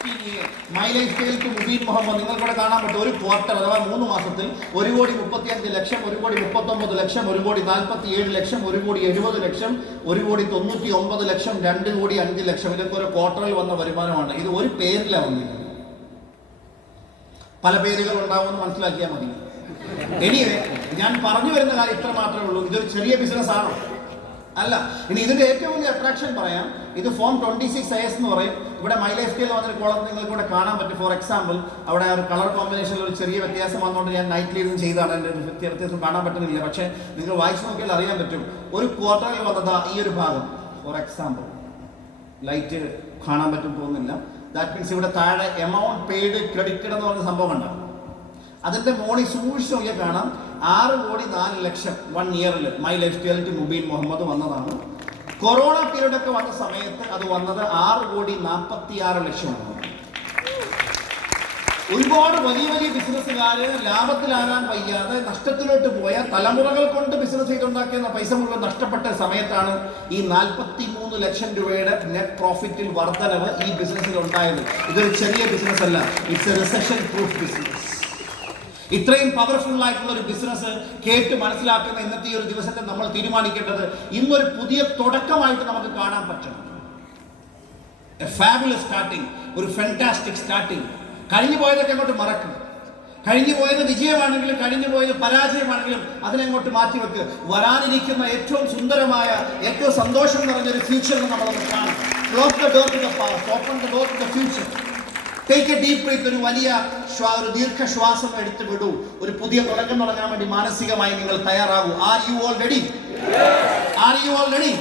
My life style to Mubeen Muhammad നിങ്ങൾക്കിവിടെ കാണാൻ പറ്റും. ഒരു ക്വാർട്ടർ അഥവാ 3 മാസത്തിൽ 1,35,00,000, 1,39,00,000, 1,47,00,000, 1,70,00,000, 1,99,00,000, 2,05,00,000. ഇതൊക്കെ ഒരു ക്വാർട്ടറിൽ വന്ന വരുമാനമാണ്. ഇത് ഒരു പേരിലാണ് വന്നിരിക്കുന്നത്. പല പേരുകൾ ഉണ്ടാവുമെന്ന് മനസ്സിലാക്കിയാൽ മതി. എനിവേ, ഞാൻ പറഞ്ഞു വരുന്ന കാര്യം ഇത്ര മാത്രമേ ഉള്ളൂ. ഇതൊരു ചെറിയ ബിസിനസ് ആണോ? അല്ല. ഇനി ഇതിന്റെ ഏറ്റവും വലിയ അട്രാക്ഷൻ പറയാം. ഇത് ഫോം 26IS എന്ന് പറയും. ഇവിടെ മൈ ലൈഫ് സ്റ്റൈൽ വന്നൊരു കോളം നിങ്ങൾക്ക് ഇവിടെ കാണാൻ പറ്റും. ഫോർ എക്സാമ്പിൾ, അവിടെ ഒരു കളർ കോമ്പിനേഷനിൽ ഒരു ചെറിയ വ്യത്യാസം വന്നുകൊണ്ട് ഞാൻ നൈറ്റിൽ ഇരുന്ന് ചെയ്താണ്. എൻ്റെ വ്യത്യാസം കാണാൻ പറ്റുന്നില്ല, പക്ഷേ നിങ്ങൾ വായിച്ചു നോക്കിയാൽ അറിയാൻ പറ്റും. ഒരു ക്വാർട്ടറിൽ വന്നതാ ഈ ഒരു ഭാഗം. ഫോർ എക്സാമ്പിൾ, ലൈറ്റ് കാണാൻ പറ്റും തോന്നുന്നില്ല. ദാറ്റ് മീൻസ് ഇവിടെ താഴെ എമൗണ്ട് പെയ്ഡ് ക്രെഡിറ്റഡ് എന്ന് പറഞ്ഞ സംഭവം ഉണ്ടാകും. അതിൻ്റെ മോണിൽ സൂക്ഷിച്ച് നോക്കിയാൽ കാണാം 6,04,00,000 1 ഇയറിൽ my life style to Mubeen Muhammad വന്നതാണ്. കൊറോണ പീരീഡ് ഒക്കെ വന്ന സമയത്ത് അത് വന്നത് 6,46,00,000 ആണ്. ഒരുപാട് വലിയ വലിയ ബിസിനസ്സുകാര് ലാഭത്തിലാകാൻ വയ്യാതെ നഷ്ടത്തിലോട്ട് പോയ തലമുറകൾ കൊണ്ട് ബിസിനസ് ചെയ്തുണ്ടാക്കിയ പൈസ മുഴുവൻ നഷ്ടപ്പെട്ട സമയത്താണ് ഈ 43 ലക്ഷം രൂപയുടെ നെറ്റ് പ്രോഫിറ്റിൽ വർധനവ് ഈ ബിസിനസ്സിൽ ഉണ്ടായത്. ഇതൊരു ചെറിയ ബിസിനസ് അല്ല. It's A recession proof business. ഇത്രയും പവർഫുൾ ആയിട്ടുള്ള ഒരു ബിസിനസ് കേട്ട് മനസ്സിലാക്കുന്ന ഇന്നത്തെ ഈ ഒരു ദിവസത്തെ നമ്മൾ തീരുമാനിക്കേണ്ടത് ഇന്നൊരു പുതിയ തുടക്കമായിട്ട് നമുക്ക് കാണാൻ പറ്റണം. എ ഫാബുലസ് സ്റ്റാർട്ടിങ്, ഒരു ഫാന്റാസ്റ്റിക് സ്റ്റാർട്ടിങ്. കഴിഞ്ഞു പോയതൊക്കെ അങ്ങോട്ട് മറക്കും. കഴിഞ്ഞു പോയത് വിജയമാണെങ്കിലും കഴിഞ്ഞു പോയത് പരാജയമാണെങ്കിലും അതിനെങ്ങോട്ട് മാറ്റിവെക്ക്. വരാനിരിക്കുന്ന ഏറ്റവും സുന്ദരമായ, ഏറ്റവും സന്തോഷം നിറഞ്ഞൊരു ഫ്യൂച്ചറിന് നമ്മളൊന്ന് കാണും. Close the door to the past, open the door to the future. Take a deep breath. ഒരു വലിയ ഒരു ദീർഘശ്വാസം എടുത്ത് വിടൂ. ഒരു പുതിയ തുടക്കം തുടങ്ങാൻ വേണ്ടി മാനസികമായി നിങ്ങൾ തയ്യാറാകൂ. Are you all ready? Are you all ready?